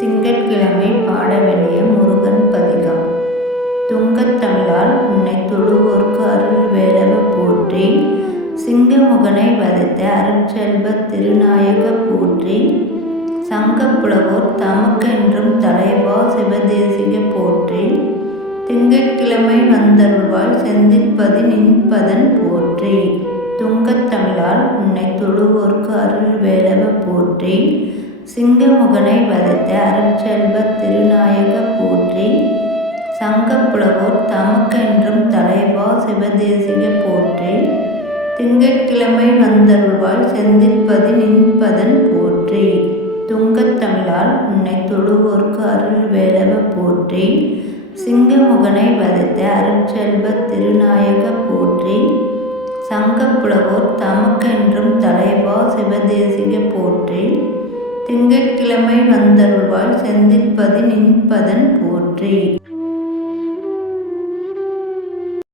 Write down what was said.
திங்கட்கிழமை பாட வேண்டிய முருகன் பதிகம். துங்கத்தமிழால் உன்னை தொழுவோர்க்கு அருள் வேலவ போற்றி சிங்கமுகனை வதைத்த அருட்செல்வ திருநாயக போற்றி சங்கப்புலவோர் தமக்கென்றும் தலைவா சிவதேசிக போற்றி திங்கட்கிழமை வந்தருள்வாய் செந்திற்பதி நின்பதன் போற்றி துங்கத்தமிழால் உன்னை தொழுவோர்க்கு அருள் வேலவ போற்றி சிங்கமுகனை வதைத்த அருட்செல்வத் திருநாயக போற்றி சங்கப்புலவோர் தமக்கென்றும் தலைவா சிவதேசிக போற்றி திங்கட்கிழமை வந்தருள்வாய் செந்திற்பதி நின்பதன் போற்றி துங்கத்தமிழால் உன்னை தொழுவோர்க்கு அருள் வேலவ போற்றி சிங்கமுகனை வதைத்த அருட்செல்வத் திருநாயக போற்றி சங்கப்புலவோர் தமக்கென்றும் தலை திங்கட்கிழமை வந்தருள்வாய் செந்திப்பது நின்பதன் போற்றி.